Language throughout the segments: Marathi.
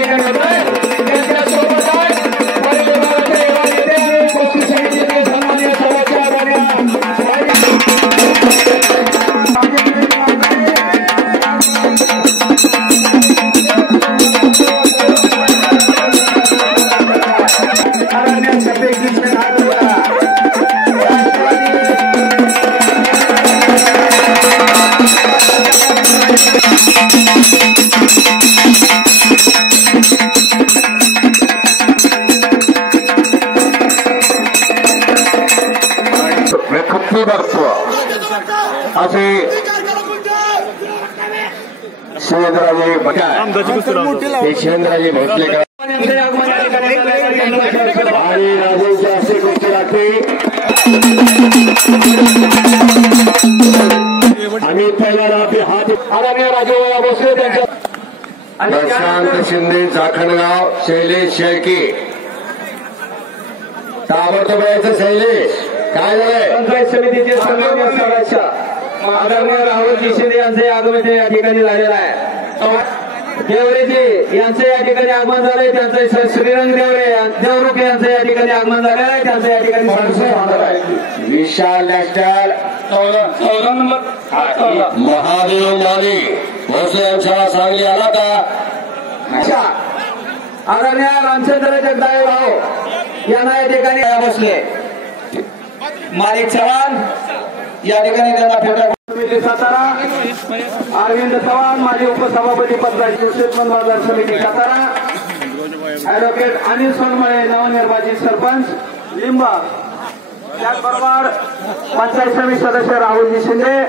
ठिकाणी होतोय व्यक्तिमत्व असे शिवेंद्रराजे हे शिवेंद्रराजे भोसलेकर आणि राजेंचे असे कुस्ती लागते आणि पहिल्याला आपले हात. आदरणीय राजूबाबा भोसले त्यांच्या. प्रशांत शिंदे जाखणगाव शैलेश शेळके. ताबडतोब यायचं शैलेश. पंचायत समितीचे सन्मान्य सदस्य आदरणीय राहुलजी शिंदे यांचे आगमन या ठिकाणी झालेलं आहे. देवरेजी यांचं या ठिकाणी आगमन झालंय. त्यांचं स- श्रीरंग देवरे देवरुख यांचं या ठिकाणी आगमन झालेलं आहे. त्यांचं या ठिकाणी विशाल नंबर महादेव माने भोसले यांच्या सांगली आला का? अच्छा. आदरणीय रामचंद्र जगदाळे भाऊ यांना या ठिकाणी बसले. माणिक चव्हाण या ठिकाणी त्यांना फेटा समिती सातारा अरविंद चव्हाण माजी उपसभापती पदाची शेतमन बाजार समिती सातारा. ऍडव्होकेट अनिल सोनमळे नवनिर्वाचित सरपंच. लिंबा त्याचबरोबर पंचायत समिती सदस्य राहुलजी शिंदे.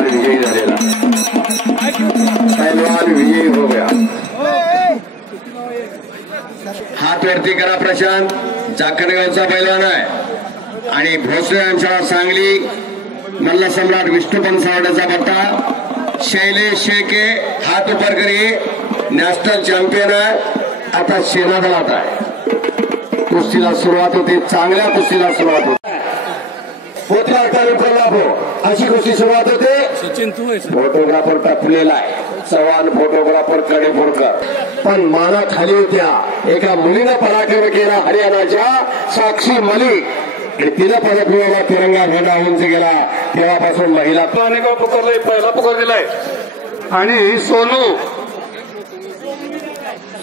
विजयी झालेला. वरती करा प्रशांत. जाखणगावचा पैलवान आहे. आणि भोसले यांच्या सांगली मल्ल सम्राट विष्णू पंसावड्याचा पत्ता शैलेश शेके हात उपर करी नॅशनल चॅम्पियन आहे. आता सेनादलात आहे. कुस्तीला सुरुवात होते. चांगल्या कुस्तीला सुरुवात होते. पोत्राकारी कोल्हापूर. अशी गोष्टी सुरुवात होते. फोटोग्राफर टपलेला आहे. चव्हाण फोटोग्राफर कडेपूरकर पण माना खाली होत्या. एका मुलीनं पराक्रम केला हरियाणाच्या साक्षी मलिक. आणि तिनं परत मिळवला तिरंगा झेंडा उंच गेला. तेव्हापासून महिला अनेक पुकारलंय. पहिला पुकार दिलाय आणि सोनू.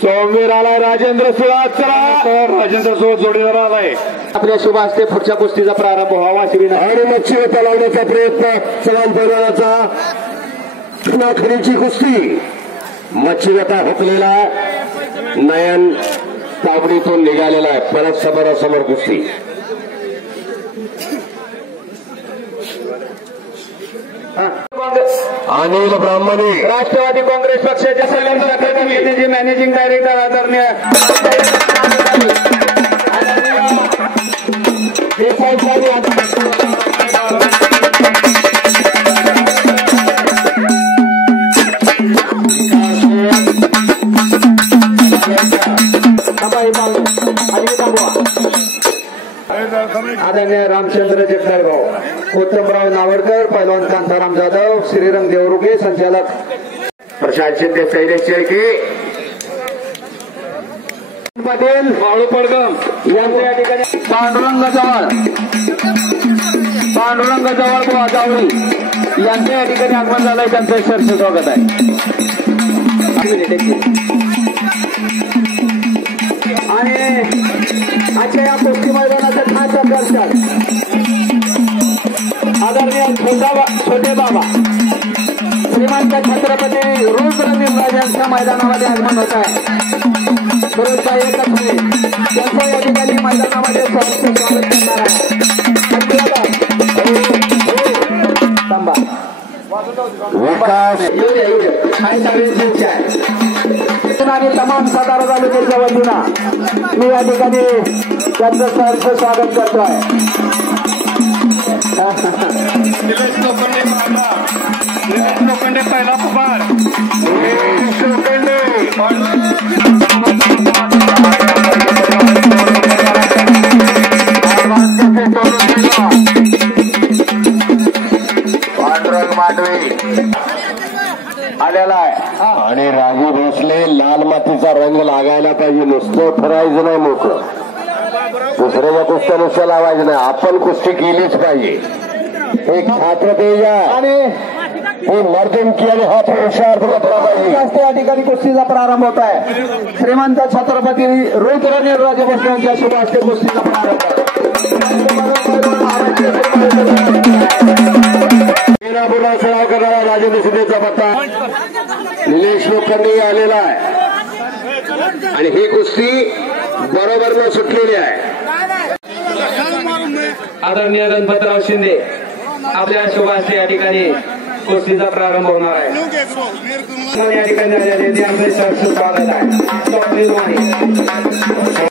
सौमीर आलाय. राजेंद्र सुळाचरा राजेंद्र सोबत जोडीदार आलाय. आपल्या शुभ हस्ते पुढच्या कुस्तीचा प्रारंभ व्हावा विनंती आणि मच्छी लावण्याचा प्रयत्न चव्हाण पैलवानाचा कुस्ती. मच्छीगता हुकलेला नयन ताबडीतून निघालेला आहे. परत समोरासमोर कुस्ती. अनिल ब्राह्मणे. राष्ट्रवादी काँग्रेस सल्ल्यानुसार समितीचे मॅनेजिंग डायरेक्टर आदरणीय आदरणीय रामचंद्र जगदाळ भाऊ उत्तमराव नावडकर पैलवान कांताराम जाधव श्रीरंग देवरुगे संचालक प्रशांत शिंदे शैलेश शेळके पाटील माळू पडगम यांच्या या ठिकाणी पांडुरंग जवळ पांडुरंग जवळ जावळी यांच्या या ठिकाणी आगमन झालंय. त्यांचं सरचं स्वागत आहे. आणि आजच्या या कुस्ती मैदानाचं खास दर्शन आदरणीय छोटा छोटे बाबा श्रीमंत छत्रपती रुद्र राजांच्या मैदानामध्ये आगमन होत आहे. बरोबर एकच आहे. त्यांचं या ठिकाणी मैदानामध्ये स्वागत करणार आहे. थांबा. आणि आहे तमाम सातारा तालुक्याच्या वतीनं मी या ठिकाणी त्यांचं सहर्ष स्वागत करतोय. लोखंडे पहिला पुकार आलेला आहे. आणि राजू भोसले लाल मातीचा रंग लागायला पाहिजे. नुसतं फिरायचं नाही मोकळं. दुसऱ्याच्या कुस्त्या नुसतं लावायचं नाही. आपण कुस्ती केलीच पाहिजे. एक छात्र तेजा आणि ही मर्दुमकी आणि हा पुरुषार्थ पाहिजे. जास्त या ठिकाणी कुस्तीचा प्रारंभ होत आहे. श्रीमंत छत्रपती रोहित रणराजे भोसले यांच्या शुभ हस्ते कुस्तीचा प्रारंभ करणारा पत्ता निलेश लोखंडे आलेला आहे. आणि ही कुस्ती बरोबर न सुटलेली आहे. आदरणीय गणपतराव शिंदे आपल्या शुभास्ते या ठिकाणी कुस्तीचा प्रारंभ होणार आहे. या ठिकाणी आलेले आपले स्वागत आहे.